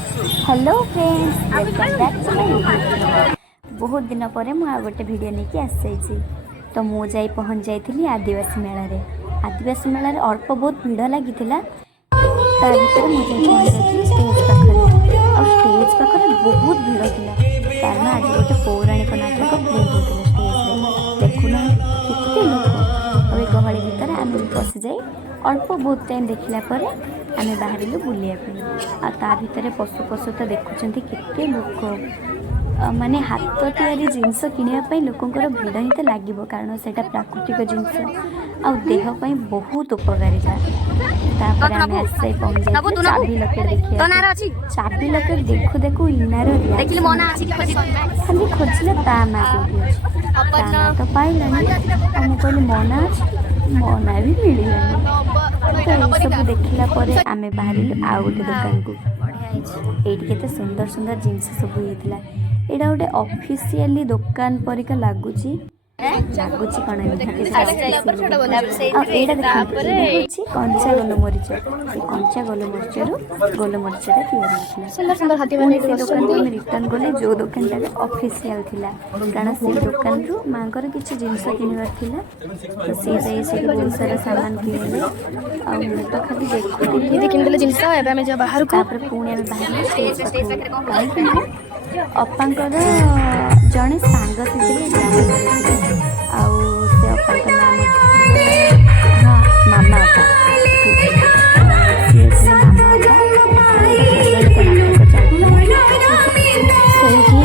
Hello friends, welcome back to my YouTube. बहुत दिन पर मुझे गोटे भिडियो लेके आसी तो मुझे पहुँच जाइली आदिवासी मेल। आदिवासी मेल अल्प बहुत भिड़ लगी भर मुझे पहुँच जाइए स्टेज पाखे। और स्टेज पाखे बहुत भिड़ था कारण आज गोटे पौराणिक नाटक प्ले होता स्टेज देखुना केते लोक गहली भितर आम पशि जाए अल्प बहुत टाइम देखला आम बाहर बुलाया ता भितर पशु पशु तो देखुं केते लोक माने हाथ तैयारी जिनस किणापी लोकंर भिड़ ही तो लगे कारण से प्राकृतिक जिनस आ देहपाई बहुत उपकारिता। चाबी लकेट देखिए चाबी लकेट देखु देखु इनार खाली खोजिले ता ना तो पाइला मुझे मना मना भी मिललानी तो सब देखला आम बाहर आउ गोटे दुकान को ये सुंदर सुंदर जिनस सब होता यहाँ गोटे ऑफिशियली दुकान परिका लगुच लगुच कौन कंचा गोलमरीच कंचा गोलमरीचा दुकान रिटर्न गले जो दुकान ऑफिशियल थिला कारण से दुकान रु मांकर किसी जिनस किणवार तो सी बहुत सारा सामान किणले तो खाली देखते बाहर पुणी बाहर अपांकर जड़े सांग नाम हाँ मामा अपा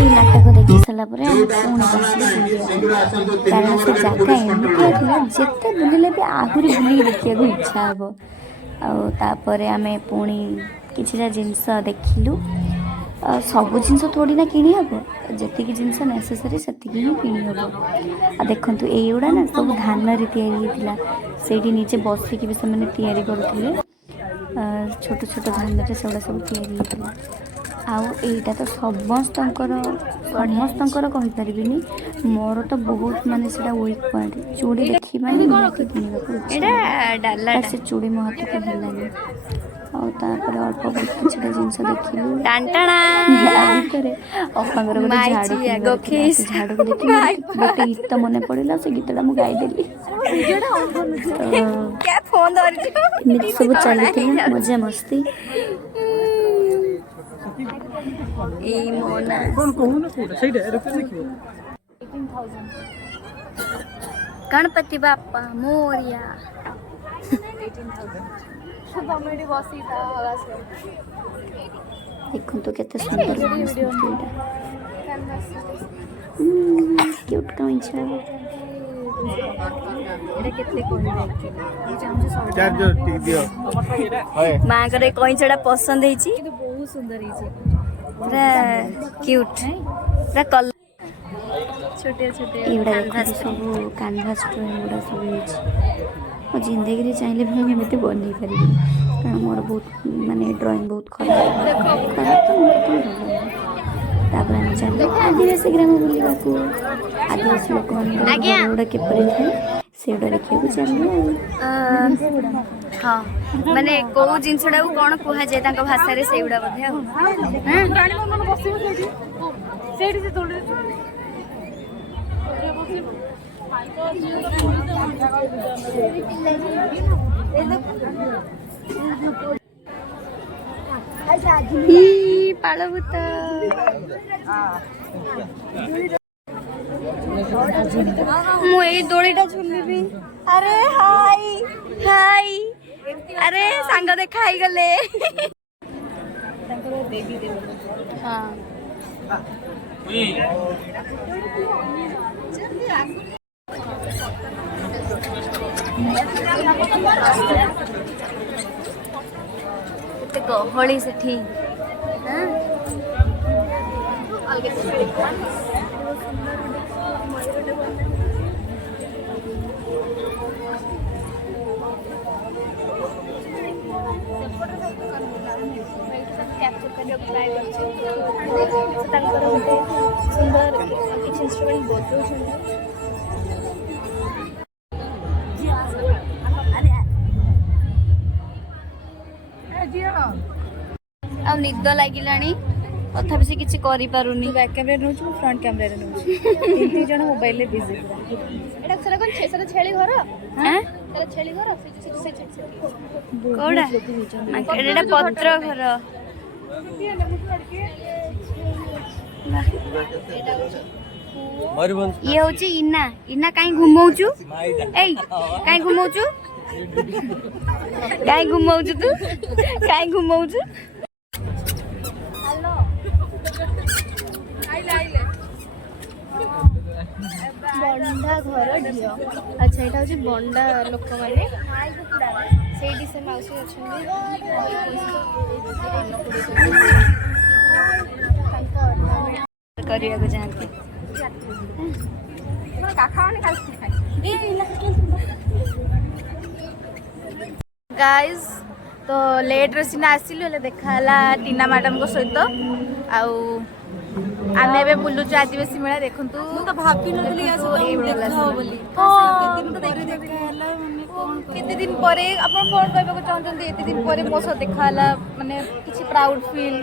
नाटक देखी सारापर कारण से जगह एमती जिते बुले भी आहरी बुल देखा इच्छा हे आम पुणी कि जिनस देखिलु सबू जिनस थोड़ी ना किणी हम जी जिनस नेसेसरी से ही किणी हम देखु युवा ना सब धान या निजे बसिकी भी से करुले छोट छोट धान से सब या आईटा तो समस्त कहीपरि मोर तो बहुत मानने से वीक पॉइंट चूड़ी देखी से चूड़ी मो हाथ को हेलानी अल्प बहुत किसी जिनस देखिए अपांगर गोटे झाड़ू देखिए गोटे गीत मन पड़ा से गीतटा मुझे गाईदेली सब चलती मजा मस्ती गणपति बापा मोरिया देखो तो केते सुंदर क्यूट कइंछा माँ करे कइंछाटा पसंद ହେଇଛି बहुत सुंदर ହେଇଛି पूरा क्यूट पूरा कलर छोटे छोटे एवडा सब कैनवास एवडा सब ହେଇଛି मो जिंदगी चाहिए भी मुझे बन पारि कारण मोर बहुत माने ड्राइंग बहुत खराब तो मुझे चलो आदिवासी ग्राम बुलवा आदिवासी लोक गोड़ा किपर थाए से देखा चलो हाँ माने कौ जिनसटा कौन कह जाए भाषा से बोधे पालभूत मुझे दोड़ीटा झुलबी। अरे हाय हाय अरे सांग देखा गले हाँ गहली से सुंदर किसी इंस्ट्रूमेंट बजाऊँ निद लागिलानी तथापि से किसी करि पारुनी बैक कैमरा नु फ्रंट कैमरा नु तीन जण मोबाइल ले बिजी एटा सरा कोन छेसरा छेली घर हैं सरा छेली घर से कोडा एटा पत्र घर ये होची इना इना काई घुमौचु एई काई घुमौचु काई घुमौचु तू काई घुमौचु हेलो आइले बंडा घर ढियो अच्छा एटा होची बंडा लोक माने सेठी से माउसी अछंदी करिया को जानते गाइस तो लेट रे सिना आसिलु ले देखाला टीना मैडम को सहित आउ आमे एबे बुलुचु आदिवासी मेला देखंतु मु तो भाबी नथली आसे देखा बोली केते दिन परे अपन कोन कहबा को चाहते एते दिन परे मो सह देखाला माने किछि प्राउड फील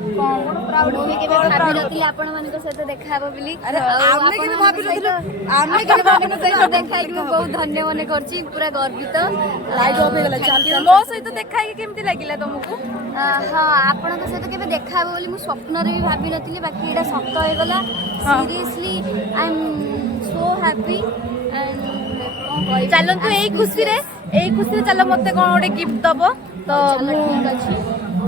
कोन प्राउड फील केबे भाबी नथली आपण माने को सहित देखाबो बोली अरे आमे के भाबी नथली आमे के भाबी नथली देखाई कि बहुत धन्य मने करछि पूरा गर्वित लाइट ऑफ हो गेला चल मो सहित देखाई केमति लागिला तुमको हां आपण को सहित केबे देखाबो बोली मु स्वप्न रे भी भाबी नथली बाकी एटा सत्य हो गेला seriously I am so happy and चलो तू एई खुशी रे चलो मते कोन ओडे गिफ्ट दबो तो ठीक अछि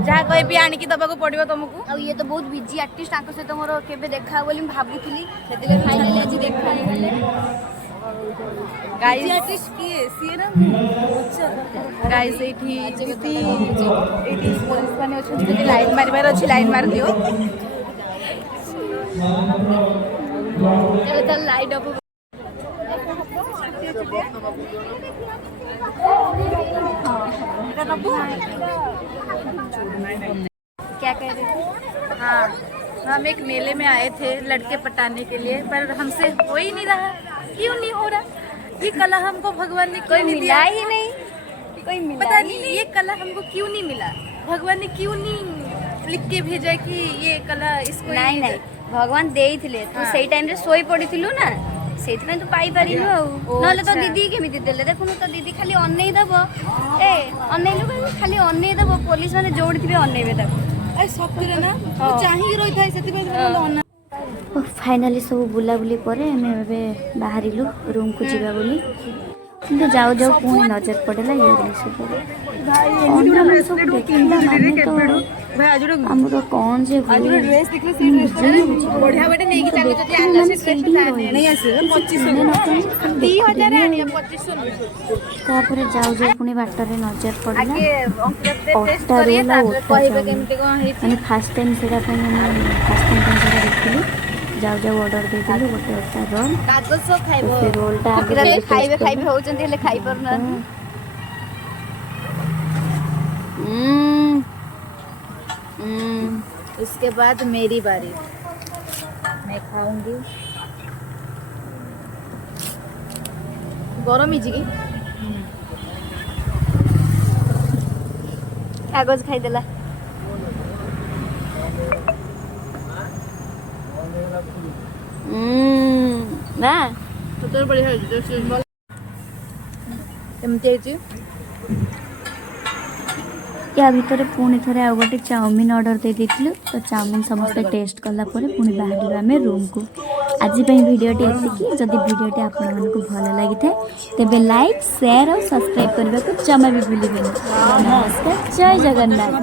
जहाँ कहे भी आनिकी दबाको पड़िबो तुमको आ ये तो बहुत बिजी आर्टिस्ट आको से मोर केबे देखा बोली भाबुथली सेदिले फाइनली आज देखा गेले गाइस आर्टिस्ट किए सीए ना अच्छा गाइस एठी पुलिस माने अछि जे लाइन मारबार अछि लाइन मार दियो चलो चल लाइट ऑफ क्या कह रहे थे हाँ हम एक मेले में आए थे लड़के पटाने के लिए पर हमसे हो ही नहीं रहा क्यों नहीं हो रहा ये कला हमको भगवान ने कोई मिला ही नहीं कोई मिला पता नहीं ये कला हमको क्यों नहीं मिला भगवान ने क्यों नहीं लिख के भेजा कि ये कला इसको नहीं नहीं भगवान दे ही थे तू सही टाइम रे सोई पड़ी थिलु ना सेति तू पाई पारिनु नले तो दीदी केमिति देले देखुनु तो दीदी खाली अनै दबो ए अनैलु खाली अनै दबो पुलिस माने जोड़ी थिबे अनैबे ताको ए सफिरे ना तू चाहि रहि थाई सेति पे मन फाइनली सब बुला बुली परे हमें एबे बाहरिलु रूम को जीवा बोली কিন্তু যাও যাও পুଣି नजर पड़ेला ये सब देखला माने तो हमरो कौन जे ड्रेस देखले से बढ़िया बेटे नेकी चाहे जदी आला से नहीं आसी 2500 3000 आनिया 2500 तापर जाओ जाओ पुणी बाटरे नजर पड़ला आगे अंकल टेस्ट करिए तापर कहबे केमते कोन हे माने फर्स्ट टाइम सेरा पे फर्स्ट टाइम सेरा देखली जाओ जाओ ऑर्डर दे दिलु गोटे ओटा रोल कागज सो खाइबो रोलटा आगे खाइबे होचंती ले खाइ परना उसके बाद मेरी बारी मैं खाऊंगी गरम हिजी की कागज खाई देला ना तो बढ़िया केमती है या भितर पुणी थे आ गए चाउमिन ऑर्डर दे देथिलु तो चाउमिन समस्त टेस्ट कला पुणी बाहर आम रूम को आज भिडियोटी एतिकी जदि भिडियोटी आपण मानक भल लगी था तेबे लाइक शेयर और सब्सक्राइब करने को जमा भी भूलिबेनि नमस्कार जय जगन्नाथ।